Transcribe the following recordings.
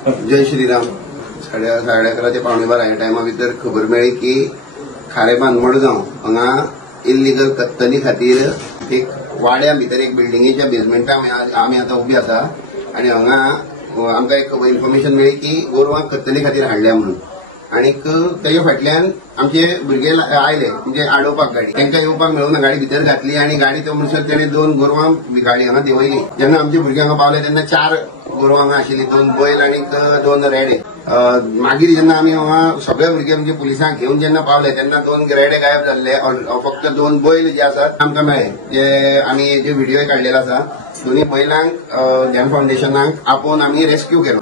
जय श्रीराम. 11:30 ते 11:15 ह्या टायमा भितर खबर मेळ्ळी की खारेपान मडगांव हांगा इल्लीगल कत्तली खातीर एक वाड्या भितर एक बिल्डिंगेच्या बेजमेंटान आमी आतां उबी आसा आनी हांगा आमकां एक इन्फॉर्मेशन मेळ्ळी की गोरवां कत्तले खातीर हाडल्या म्हणून. आनीक तेजे फाटल्यान आमचे भुरगे आयले म्हणजे आडोवपाक गाडी. तांकां येवपाक मेळूना, गाडी भितर घातली आनी गाडी तो म्हणसर तेणे 2 गोरवां गाडी हांगा देंवयली. जेन्ना आमचे भुरगे हांगा पावले तेन्ना 4 गोरवां हांगा आशिल्ली, 2 बैल आनीक 2 रेडे. मागीर जेन्ना आमी हांगा सगळे भुरगे म्हणजे पुलिसांक घेवन जेन्ना पावले तेन्ना 2 रेडे गायब जाल्ले. फक्त 2 बैल जे आसात आमकां मेळ्ळे, जे आमी जे व्हिडिओ काडलेलो आसा. दोन्ही बैलांक ध्यान फाउंडेशनाक आपोवन आमी रेस्क्यू केलो,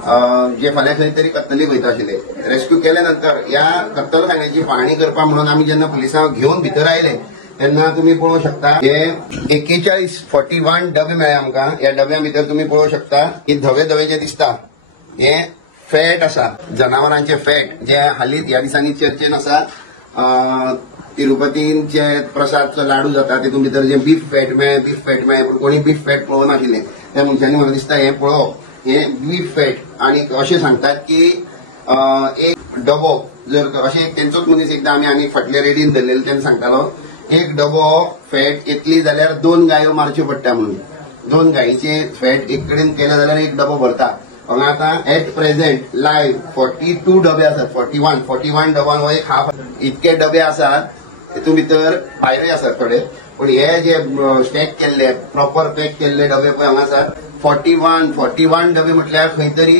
जे फाल्यां खंय तरी कत्तलीक वयता आशिल्ले. रेस्क्यू केले नंतर ह्या कत्तलखान्याची पाहणी करपाक म्हणून आमी जेन्ना पुलिसांक घेवन भितर आयले तेन्ना तुम्ही पळोवंक शकता हे 41 डबे मेळ्ळे आमकां. ह्या डब्यां भितर तुम्ही पळोवंक शकता की धवे धवे जे दिसता हे फॅट आसा, जनावरांचे फॅट, जे हालींच ह्या दिसांनी चर्चेन आसा. तिरुपतीचे प्रसादचो लाडू जाता तितून भितर जे बीफ फॅट मेळ्ळे पूण कोणी बीफ फॅट पळोवना आशिल्ले. त्या मनशांनी म्हाका दिसता हे पळोवप, हे बीफ फॅट. आनी अशें सांगतात की एक डबो जर अशें तेंचोच मनीस एकदां आमी फाटले रेडीन धरलेले तेन्ना सांगतालो एक डबो फॅट येतली जाल्यार 2 गायो मारच्यो पडटा म्हणून. 2 गायीचे फॅट एक कडेन केले जाल्यार एक डबो भरता. हांगा आतां एट प्रेझेंट लायव्ह 42 डबे आसात. 41 डबान हो एक हाफ इतके डबे आसात. तितून भितर भायरूय आसात थोडे, पूण हे जे स्टॅक केल्ले प्रॉपर पॅक केल्ले डबे पळय हांगा आसात 41 डबे म्हटल्यार खंय तरी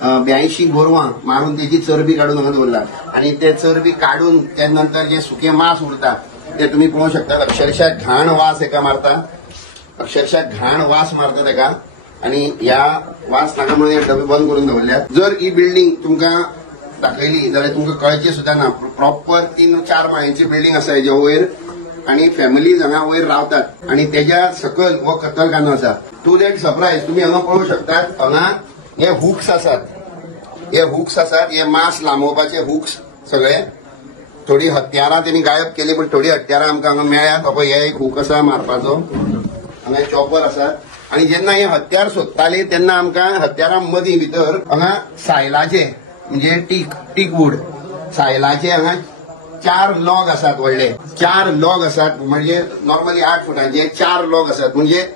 82 गोरवां मारून तेची चरबी काडून हांगा दवरला. आनी ते चरबी काडून ते नंतर जे सुके मांस उरता ते तुमी पळोवंक शकता. अक्षरशः घाण वास हेका मारता, घाण वास मारता तेका. आनी ह्या वास नाका म्हणून हे डबे बंद करून दवरल्यात. जर ही बिल्डींग तुमकां दाखयली जाल्यार तुमकां कळचे सुद्धा ना. प्रॉपर 3-4 माळ्यांची बिल्डींग आसा हेजे वयर आनी फॅमिलीज हांगा वयर रावतात आनी तेज्या सकयल हो कत्तलखानो आसा. टू दॅट सरप्रायज तुम्ही हांगा पळोवंक शकतात हांगा हे हुक्स आसात. हे मांस लांबोवपाचे हुक्स सगळे. थोडी हत्यारां तेणी गायब केली पूण थोडी हत्यारां आमकां हांगा मेळ्ळ्यात. हे एक हुक आसा मारपाचो, हांगा चॉपर आसा. आनी जेन्ना हे हत्यार सोदताली तेन्ना आमकां हत्यारां मदीं भितर हांगा सायलाचे म्हणजे टीक वूड सायलाचे हांगा 4 लॉग आसात. व्हडले 4 लॉग आसात, म्हणजे नॉर्मली 8 फुटांचे 4 लॉग आसात. म्हणजे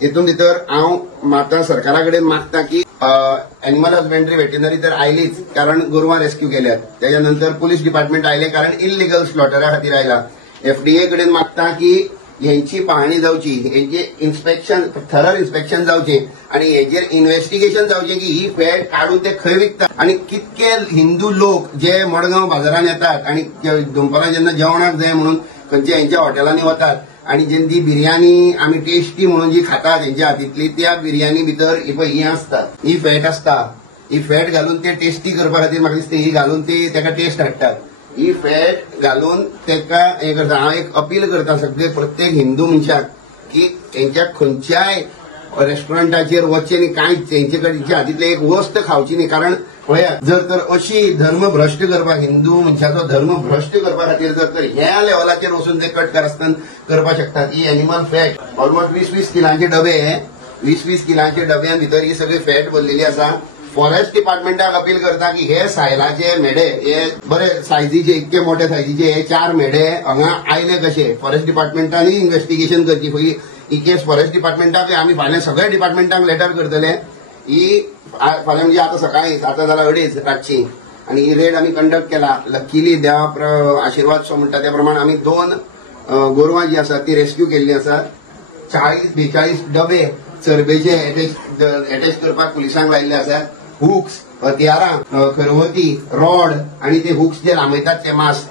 हितून भितर हांव आतां सरकारा कडेन मागता की एनिमल हजबेंड्री वेटनरी तर आयलीच कारण गोरवां रेस्क्यू केल्यात. त्याच्या नंतर पुलीस डिपार्टमेंट आयले कारण इल्लीगल स्लॉटरा खातीर आयला. FDA कडेन मागता की हेंची पाहणी जावची, हेंचे थरर इन्स्पेक्शन जावचे आणि हेजेर इन्व्हेस्टिगेशन जावचे की ही फॅट काढून ते खंय विकतात. आणि कितके हिंदू लोक जे मडगांव बाजारात येतात आणि दनपारां जेन्ना जेवणाक जाय म्हणून खंयच्या हेंच्या हॉटेलांनी वतात आणि जी बिर्याणी आमी टेस्टी म्हणून जी खातात हेंच्या हातींतली त्या बिर्याणी भितर ही आसता, ही फॅट आसता. ही फॅट घालून ते टेस्टी करपा खातीर म्हाका दिसता ही घालून ते तेका टेस्ट हाडटात. ही फॅट घालून तेका हे करता. हांव एक अपील करता सगळे प्रत्येक हिंदू मनशाक की हेंच्या खंयच्याय रेस्टॉरंटाचेर वचचे न्ही, कांयच हेंचे कडेन हातींतले एक वस्त खावची न्ही. कारण पळयात जर तर अशी धर्म भ्रश्ट करपाक, हिंदू मनशाचो धर्म भ्रश्ट करपा खातीर जर तर ह्या लेवलाचेर वचून ते कट कारस्थान करपाक शकतात. ही एनिमल फॅट ऑलमोस्ट 20-20 किलांचे डबे, 20-20 किलांचे डब्यां भितर ही सगळी फॅट भरलेली आसा. फॉरेस्ट डिपार्टमेंटाक अपील करता की हे सायलाचे मेढे, हे बरे सायजीचे, इतके मोठे सायजीचे हे 4 मेढे हांगा आयले कशे. फॉरेस्ट डिपार्टमेंटानूय इन्व्हेस्टिगेशन करची. ही केस फॉरेस्ट डिपार्टमेंटाक आमी फाल्यां सगळ्या डिपार्टमेंटांक लेटर करतले. ही फाल्यां म्हणजे आतां सकाळी 7 जाल्यार 2:30 रातची आनी ही रेड आमी कंडक्ट केला. लकीली देवा आशिर्वाद सो म्हणटा त्या प्रमाणे आमी 2 गोरवां जी आसात ती रेस्क्यू केल्ली आसात. 40-42 डबे चरबेचे अटॅच करपाक पुलिसांक लायिल्ले आसात. हुक्स, हत्यारां, खरवती, रॉड आणि ते हुक्स जे लांबयतात ते मास,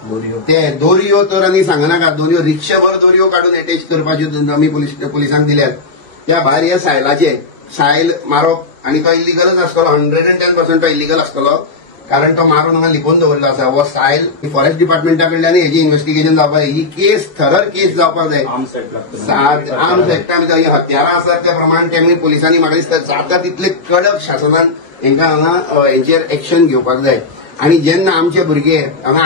ते दोरयो तर आनी सांगनाका. दोरयो रिक्षाभर दोरयो काडून अटॅच करपाच्यो आमी पुलिसांक दिल्यात. त्या भायर हे सायलाचे सायल मारप आणि तो इल्लीगलच आसतलो. 110% तो इल्लीगल आसतलो कारण तो मारून हांगा लिपोवन दवरलो आसा. हो सायल फॉरेस्ट डिपार्टमेंटा कडल्यान हेजी इन्व्हेस्टिगेशन जावपाक जाय. ही केस थरर केस जावपाक जाय. आर्म्स एक्टा भितर हत्यारां आसात त्या प्रमाणे तेमी पुलिसांनी म्हाका दिसता जाता तितले कडक शासनान हेंकां हांगा हेचेर एक्शन घेवपाक जाय. आनी जेन्ना आमचे भुरगे हांगा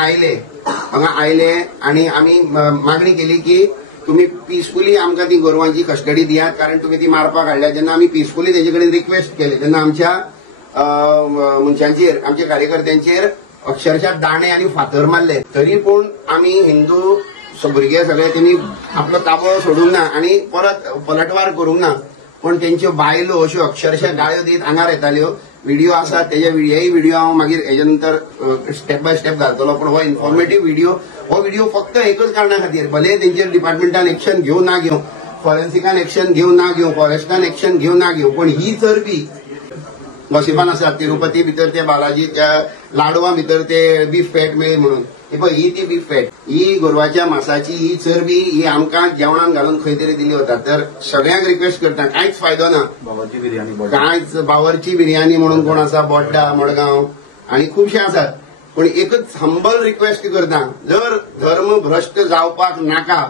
आयले आनी आमी मागणी केली की तुम्ही पीसफुली आमकां ती गोरवांची कस्टडी दियात कारण तुम्ही ती मारपाक हाडल्या. जेन्ना आमी पीसफुली तेजे कडेन रिक्वेस्ट केली तेन्ना आमच्या मनशांचेर आमच्या कार्यकर्त्यांचेर अक्षरशः दाणे आणि फातर मारले, तरी पूण आमी हिंदू भुरगे सगळे त्यांनी आपलो ताबो सोडूंक ना आणि परत पलटवार करूंक ना. पण तेंच्यो बायलो अश्यो अक्षरशः गाळ्यो दीत आंगार येताल्यो. व्हिडिओ आसा तेजे हेय व्हिडिओ हांव मागीर हेच्या नंतर स्टेप बाय स्टेप घालतलो. पण हो इन्फॉर्मेटिव्ह व्हिडिओ फक्त एकच कारणां खातीर, भले तेंचेर डिपार्टमेंटान एक्शन घेवं ना घेवं, फॉरेन्सिकान एक्शन घेवं ना घेवं, फॉरेस्टान एक्शन घेवं ना घेवं, पण ही चरबी गॉसिपान आसा तिरुपती भितर ते बालाजी त्या लाडवा भितर ते बीफ फॅट मेळ्ळी म्हणून. ही पळय ही ती बीफ फॅट, ही गोरवाच्या मांसाची ही चरबी ही आमकां जेवणान घालून खंय तरी दिली वता. तर सगळ्यांक रिक्वेस्ट करता, कांयच फायदो ना. कांयच बावरची बिर्याणी म्हणून कोण आसा, बोड्डा, मडगांव आणि खुबशे आसात. पण एकच हंबल रिक्वेस्ट करता, जर धर्म भ्रष्ट जावपाक नाका